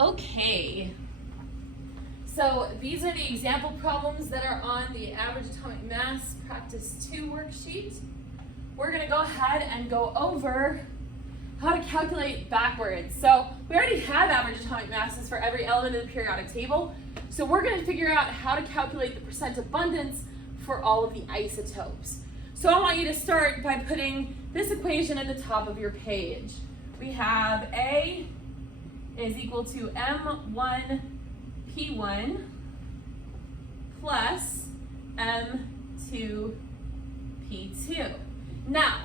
Okay, so these are the example problems that are on the average atomic mass practice 2 worksheet. We're going to go ahead and go over how to calculate backwards. So we already have average atomic masses for every element of the periodic table. So we're going to figure out how to calculate the percent abundance for all of the isotopes. So I want you to start by putting this equation at the top of your page. We have A is equal to M1P1 plus M2P2. Now,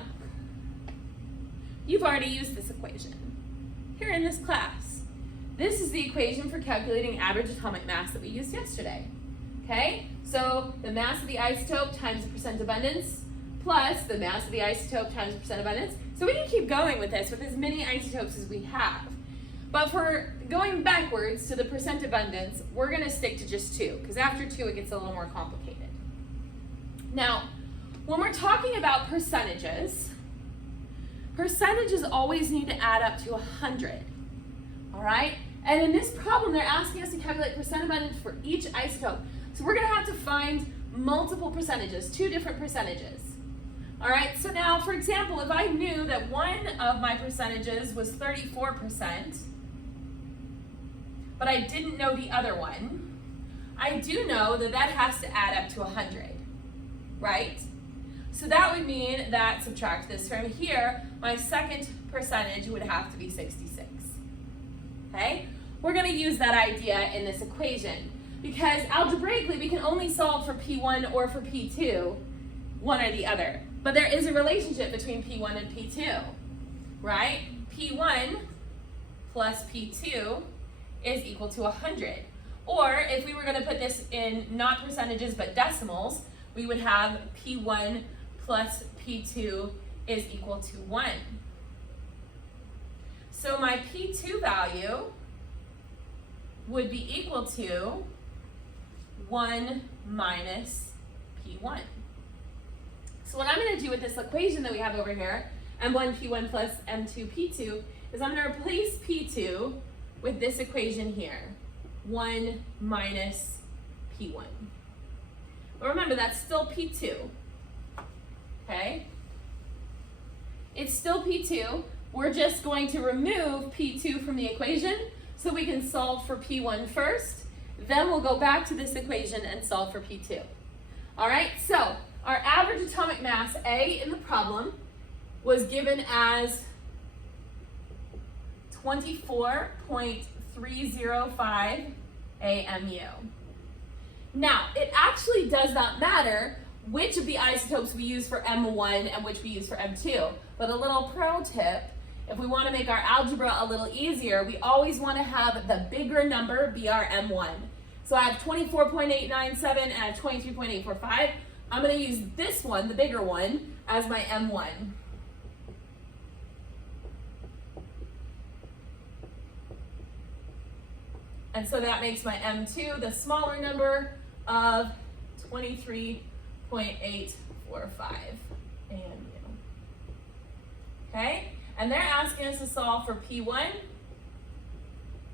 you've already used this equation here in this class. This is the equation for calculating average atomic mass that we used yesterday. Okay, so the mass of the isotope times the percent abundance plus the mass of the isotope times the percent abundance. So we can keep going with this with as many isotopes as we have. But for going backwards to the percent abundance, we're going to stick to just 2, because after 2 it gets a little more complicated. Now, when we're talking about percentages always need to add up to 100. All right? And in this problem, they're asking us to calculate percent abundance for each isotope. So we're going to have to find multiple percentages, 2 different percentages. All right? So now, for example, if I knew that one of my percentages was 34%, but I didn't know the other one, I do know that that has to add up to 100, right? So that would mean that, subtract this from here, my second percentage would have to be 66, okay? We're gonna use that idea in this equation because algebraically we can only solve for P1 or for P2, one or the other. But there is a relationship between P1 and P2, right? P1 plus P2 is equal to 100. Or if we were going to put this in not percentages but decimals, we would have P1 plus P2 is equal to 1. So my P2 value would be equal to 1 minus P1. So what I'm going to do with this equation that we have over here, M1P1 plus M2P2, is I'm going to replace P2 with this equation here, 1 minus P1. But remember, that's still P2, okay? It's still P2. We're just going to remove P2 from the equation so we can solve for P1 first. Then we'll go back to this equation and solve for P2. All right, so our average atomic mass, A, in the problem, was given as 24.305 AMU. Now, it actually does not matter which of the isotopes we use for M1 and which we use for M2. But a little pro tip, if we want to make our algebra a little easier, we always want to have the bigger number be our M1. So I have 24.897 and I have 23.845. I'm going to use this one, the bigger one, as my M1. And so that makes my M2 the smaller number of 23.845 AMU. Okay? And they're asking us to solve for P1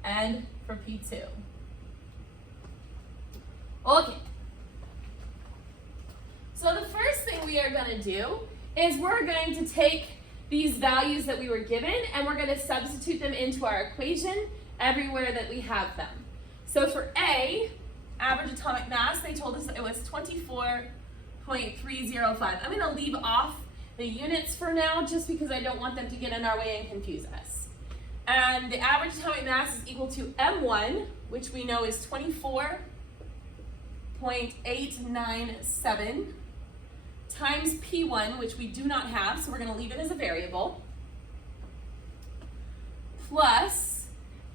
and for P2. Okay. So the first thing we are going to do is we're going to take these values that we were given and we're going to substitute them into our equation everywhere that we have them. So for A, average atomic mass, they told us that it was 24.305. I'm going to leave off the units for now just because I don't want them to get in our way and confuse us. And the average atomic mass is equal to M1, which we know is 24.897 times P1, which we do not have, so we're going to leave it as a variable, plus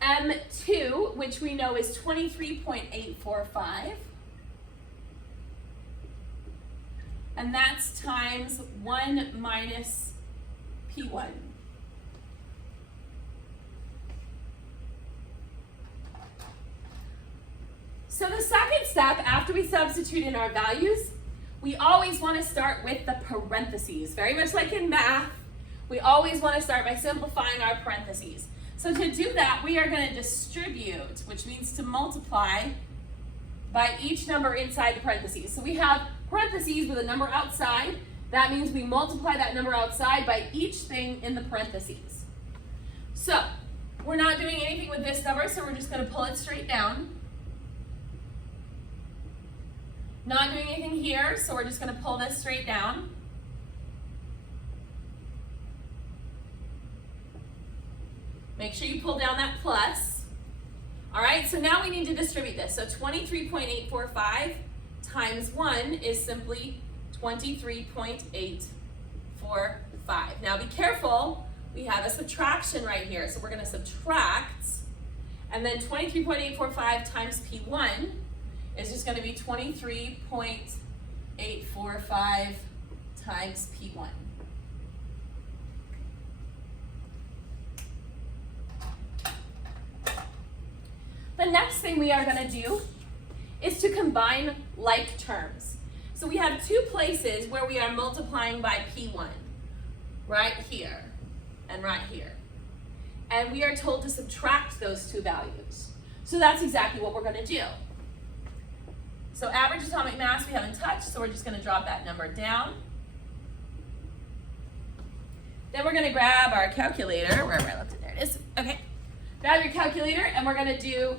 M2, which we know is 23.845, and that's times 1 minus P1. So the second step, after we substitute in our values, we always want to start with the parentheses. Very much like in math, we always want to start by simplifying our parentheses. So to do that, we are going to distribute, which means to multiply by each number inside the parentheses. So we have parentheses with a number outside. That means we multiply that number outside by each thing in the parentheses. So we're not doing anything with this number, so we're just going to pull it straight down. Not doing anything here, so we're just going to pull this straight down. Make sure you pull down that plus. All right, so now we need to distribute this. So 23.845 times 1 is simply 23.845. Now be careful, we have a subtraction right here. So we're going to subtract, and then 23.845 times P1 is just going to be 23.845 times P1. The next thing we are going to do is to combine like terms. So we have two places where we are multiplying by P1, right here and right here. And we are told to subtract those two values. So that's exactly what we're going to do. So average atomic mass we haven't touched, so we're just going to drop that number down. Then we're going to grab our calculator, wherever I left it, there it is. Okay. Grab your calculator, and we're going to do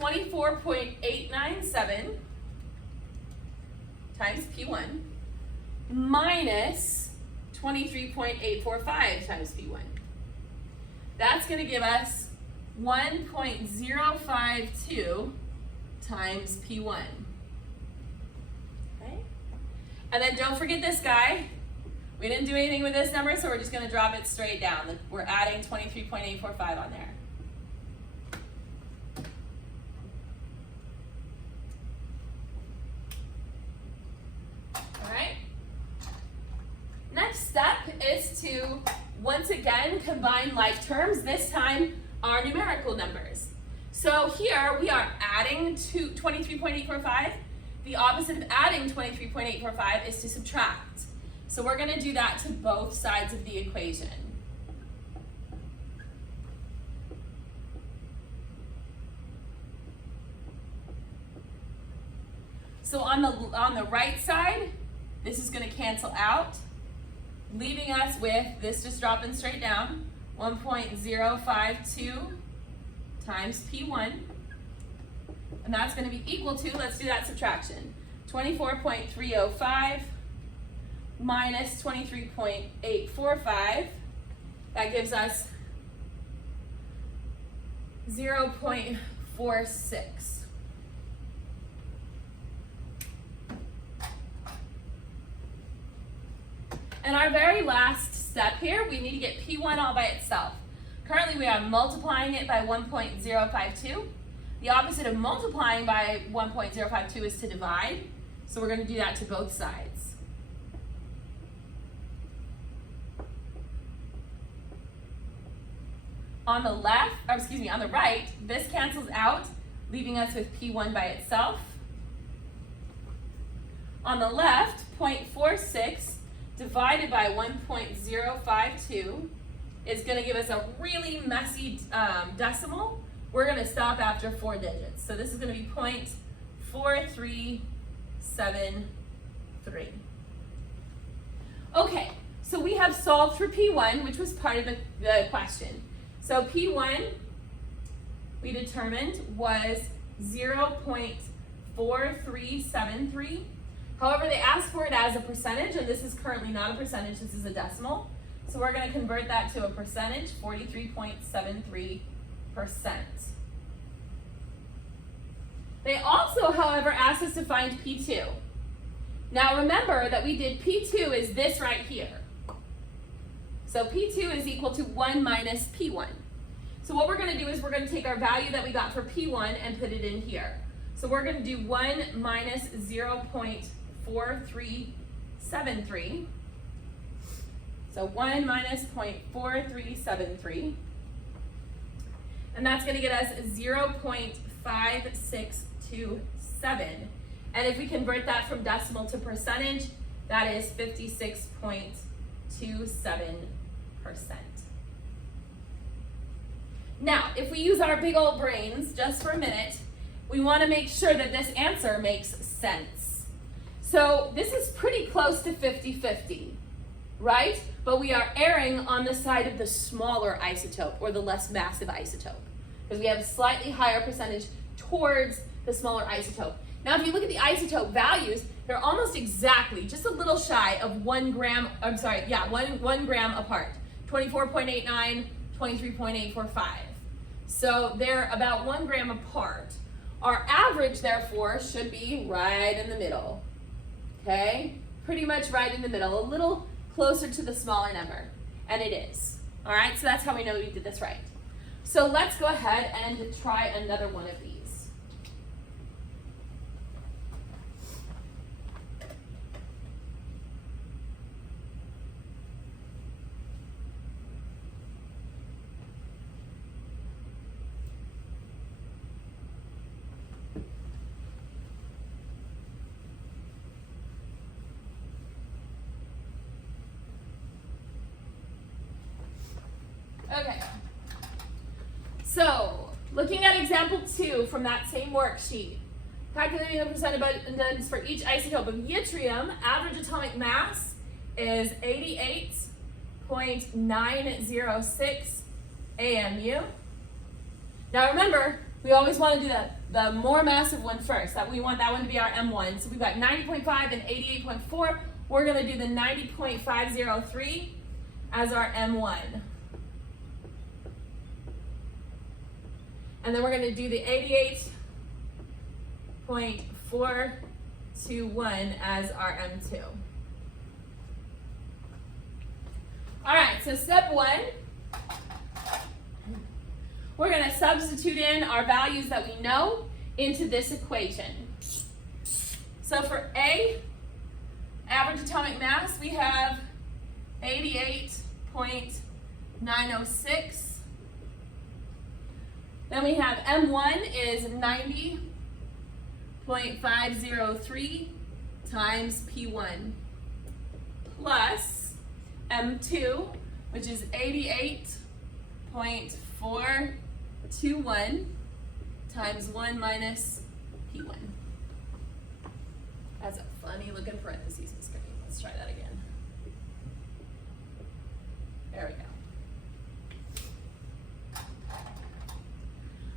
24.897 times P1 minus 23.845 times P1. That's going to give us 1.052 times P1. Okay? And then don't forget this guy. We didn't do anything with this number, so we're just going to drop it straight down. We're adding 23.845 on there. Next step is to, once again, combine like terms, this time our numerical numbers. So here we are adding to 23.845. The opposite of adding 23.845 is to subtract. So we're going to do that to both sides of the equation. So on the right side, this is going to cancel out, leaving us with this just dropping straight down, 1.052 times P1, and that's going to be equal to, let's do that subtraction, 24.305 minus 23.845, that gives us 0.46. And our very last step here, we need to get P1 all by itself. Currently we are multiplying it by 1.052. The opposite of multiplying by 1.052 is to divide. So we're going to do that to both sides. On the left, or excuse me, on the right, this cancels out, leaving us with P1 by itself. On the left, 0.46 divided by 1.052 is going to give us a really messy decimal. We're going to stop after 4 digits. So this is going to be 0.4373. Okay, so we have solved for P1, which was part of the question. So P1, we determined, was 0.4373. However, they asked for it as a percentage, and this is currently not a percentage, this is a decimal. So we're going to convert that to a percentage, 43.73%. They also, however, asked us to find P2. Now remember that we did P2 is this right here. So P2 is equal to 1 minus P1. So what we're going to do is we're going to take our value that we got for P1 and put it in here. So we're going to do 1 minus 0.4373. So 1 minus 0.4373. And that's going to get us 0.5627. And if we convert that from decimal to percentage, that is 56.27%. Now, if we use our big old brains just for a minute, we want to make sure that this answer makes sense. So this is pretty close to 50-50, right? But we are erring on the side of the smaller isotope or the less massive isotope because we have a slightly higher percentage towards the smaller isotope. Now, if you look at the isotope values, they're almost exactly, just a little shy of 1 gram, I'm sorry, yeah, one gram apart. 24.89, 23.845. So they're about 1 gram apart. Our average, therefore, should be right in the middle. Okay? Pretty much right in the middle, a little closer to the smaller number. And it is. All right, so that's how we know we did this right. So let's go ahead and try another one of these. Okay, so looking at example 2 from that same worksheet, calculating the percent abundance for each isotope of yttrium, average atomic mass is 88.906 AMU. Now remember, we always want to do the more massive one first. That we want that one to be our M1. So we've got 90.5 and 88.4. We're going to do the 90.503 as our M1. And then we're going to do the 88.421 as our M2. All right, so step 1, we're going to substitute in our values that we know into this equation. So for A, average atomic mass, we have 88.906. Then we have M1 is 90.503 times P1 plus M2, which is 88.421 times 1 minus P1. That's a funny looking parentheses in the screen. Let's try that again. There we go.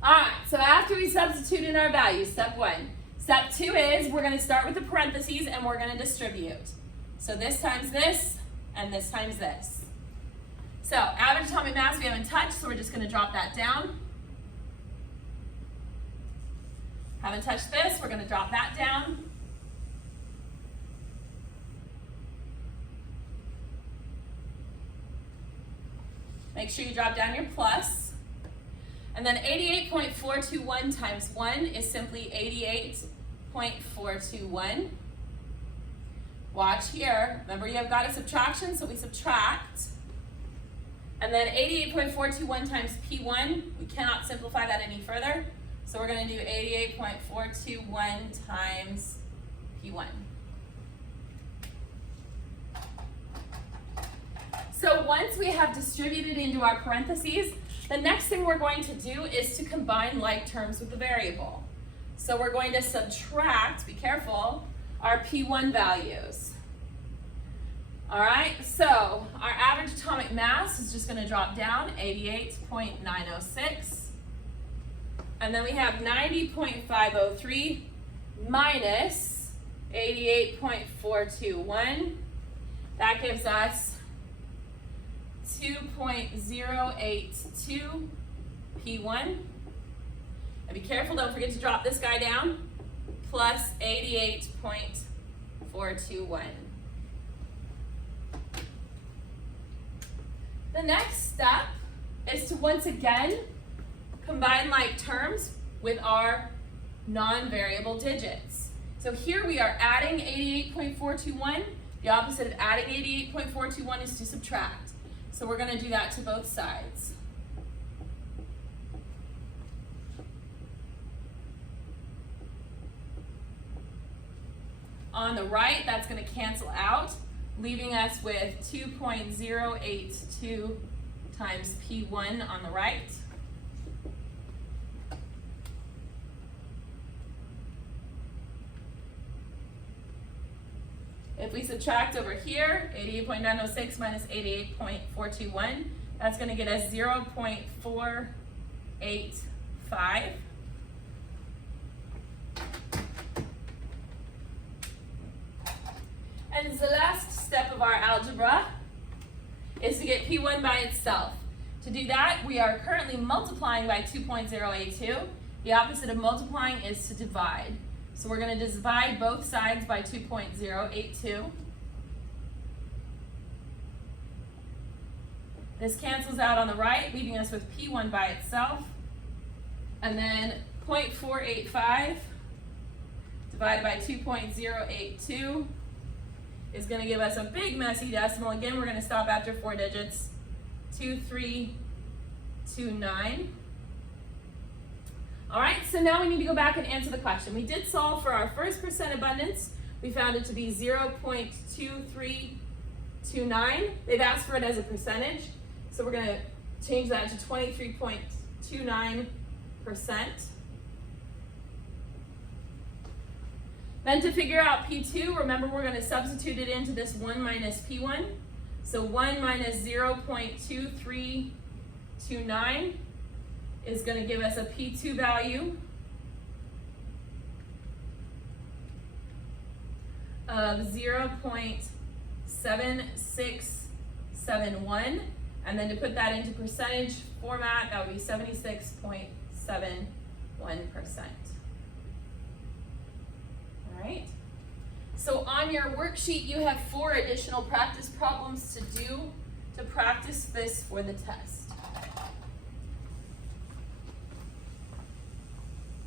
All right, so after we substitute in our values, step 1. Step 2 is we're going to start with the parentheses and we're going to distribute. So this times this and this times this. So average atomic mass we haven't touched, so we're just going to drop that down. Haven't touched this, we're going to drop that down. Make sure you drop down your plus. And then 88.421 times 1 is simply 88.421. Watch here. Remember, you have got a subtraction, so we subtract. And then 88.421 times P1, we cannot simplify that any further. So we're going to do 88.421 times P1. So once we have distributed into our parentheses, the next thing we're going to do is to combine like terms with the variable. So we're going to subtract, be careful, our P1 values. All right, so our average atomic mass is just going to drop down, 88.906. And then we have 90.503 minus 88.421. That gives us 2.082 P1. And be careful, don't forget to drop this guy down, plus 88.421. The next step is to once again combine like terms with our non-variable digits. So here we are adding 88.421. The opposite of adding 88.421 is to subtract. So we're going to do that to both sides. On the right, that's going to cancel out, leaving us with 2.082 times P1 on the right. If we subtract over here, 88.906 minus 88.421, that's going to get us 0.485. And the last step of our algebra is to get P1 by itself. To do that, we are currently multiplying by 2.082. The opposite of multiplying is to divide. So we're going to divide both sides by 2.082. This cancels out on the right, leaving us with P1 by itself. And then 0.485 divided by 2.082 is going to give us a big messy decimal. Again, we're going to stop after 4 digits. 2329. All right, so now we need to go back and answer the question. We did solve for our first percent abundance. We found it to be 0.2329. They've asked for it as a percentage, so we're going to change that to 23.29%. Then to figure out P2, remember we're going to substitute it into this 1 minus P1. So 1 minus 0.2329 is going to give us a P2 value of 0.7671. And then to put that into percentage format, that would be 76.71%. All right. So on your worksheet, you have 4 additional practice problems to do to practice this for the test.